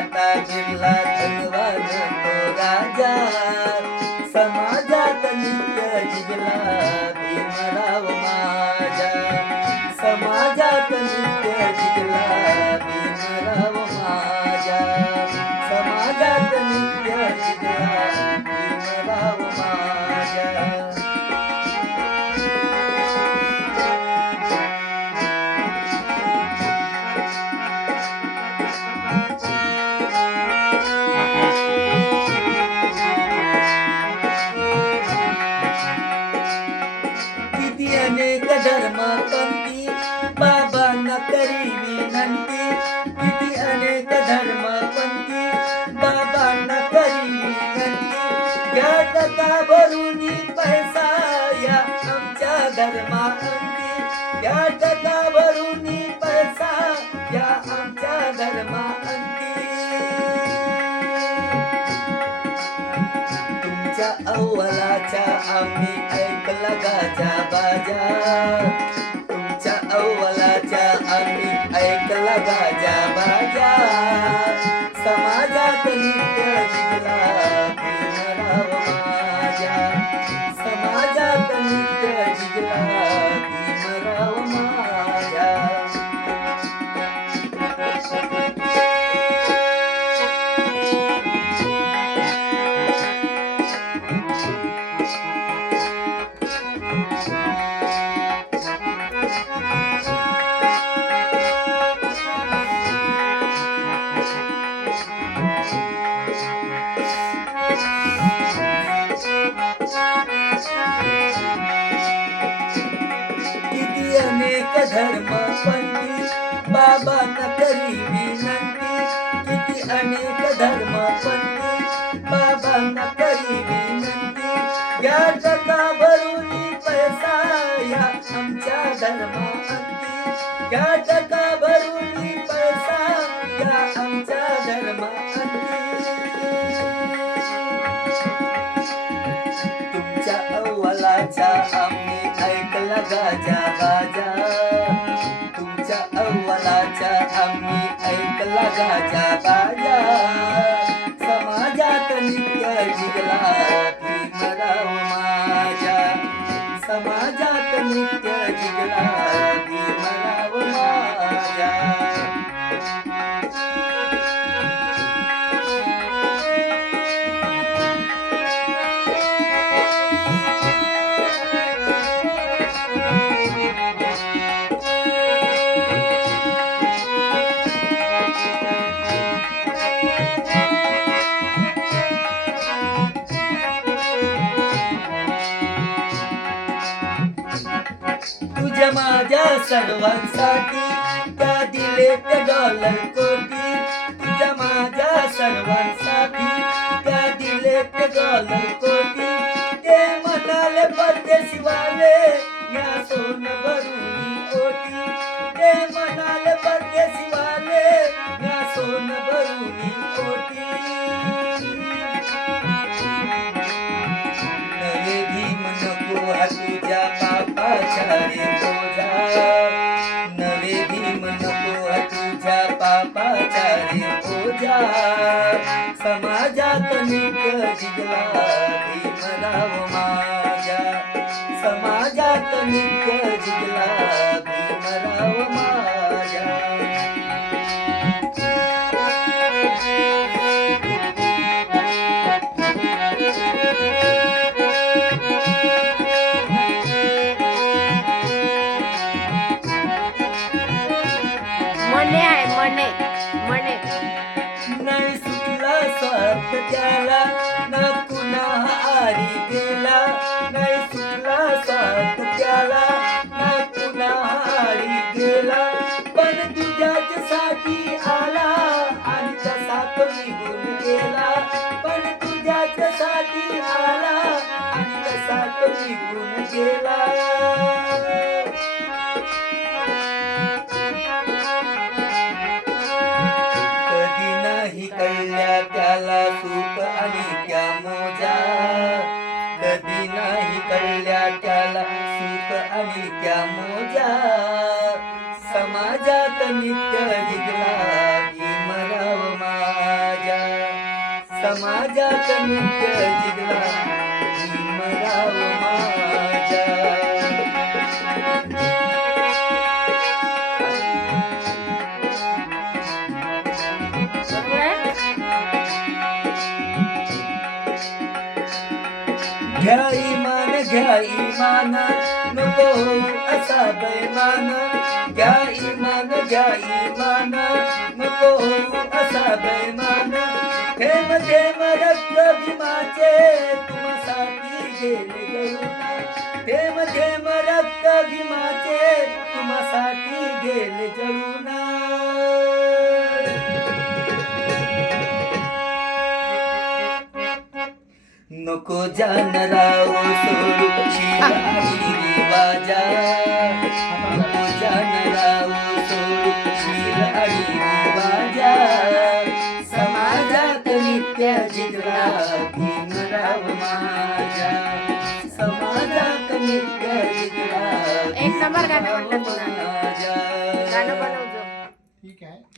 आता बिरला धनवान तो राजा, समाजात नित्य जिगला भीमराव माझ्या, समाजात नित्य जिगला भीमराव माझ्या, समाजात नित्य जिगला भीमराव माझ्या. किती अनेक धर्मपंथी बाबांना करी विनंती, किती अनेक धर्मपंथी बाबांना करी विनंती, घ्या टका भरून पैसा या आमच्या धर्मांती, घ्या टका भरून पैसा या आमच्या धर्मांती. तुमच्या अव्वलाच्या आम्ही ऐकला गाजा बाजा, तुमच्या अव्वलाच्या आम्ही ऐकला गाजा बाजा, समाजात नित्य जिगला भीमराव माझ्या, समाजात नित्य जिगला भीमराव माझ्या. किती अनेक धर्मपंथी बाबांना करी विनंती, किती अनेक धर्मपंथी बाबांना करी विनंती, घ्या टका भरून पैसा या आमच्या धर्मांती, घ्या टका भरून पैसा या आमच्या धर्मांती. तुमच्या अव्वलाच्या आम्ही ऐकला गाजा बाजा, तुमच्या अव्वलाच्या आम्ही ऐकला गाजा बाजा, समाजात नित्य जिगला भीमराव माझ्या, समाजात नित्य जिगला भीमराव माझ्या. तुझ्या माझ्या सर्वांसाठी त्या दिले ते डॉलर कोटी, तुझ्या माझ्या सर्वांसाठी त्या दिले ते डॉलर कोटी, ते म्हणाले परदेशीवाले या सोन भरून ओटी, ते म्हणाले परदेशीवाले या सोन भरून ओटी. नवे भीम नको हा तुझ्या पापाच्या रे बोजा, नवे भीम नको हा तुझ्या पापाच्या रे बोजा, समाजात नित्य जिगला भीमराव माझ्या, समाजात नित्य जिगला भीमराव माझ्या. मने आहे मने मने. नाही सुटला स्वार्थ त्याला ना कुणा आरी गेला, नाही सुटला स्वार्थ त्याला ना कुणा आरी गेला, पण तुझ्याच साठी आला आणि तसा तो निघून गेला, पण तुझ्याच साठी आला आणि तसा तो निघून गेला. कधी नाही कळल्या त्याला सुख आणि त्या मोजा, कधी नाही कळल्या त्याला सुख आणि त्या मोजा, समाजात नित्य जिगला भीमराव माझ्या. समाजात नित्य जिगला भीमराव माझ्या. बरोबर आहे? घ्या इमान नको असा बैमान. घ्या इमान नको असा बैमान. थेंब थेंब रक्त भीमाचे तुम्हासाठी गेले जळून. थेंब थेंब रक्त भीमाचे तुम्हासाठी गेले जळून. नको जानराव सोडू शिराई रिवाजा. नको जानराव सोडू शिराई रिवाजा. समाजात नित्य जिगला भीमराव माझ्या. समाजात नित्य जिगला एक नंबर गाणं म्हणलं तुला. माझ्या. गाणं बनवतो. ठीक आहे.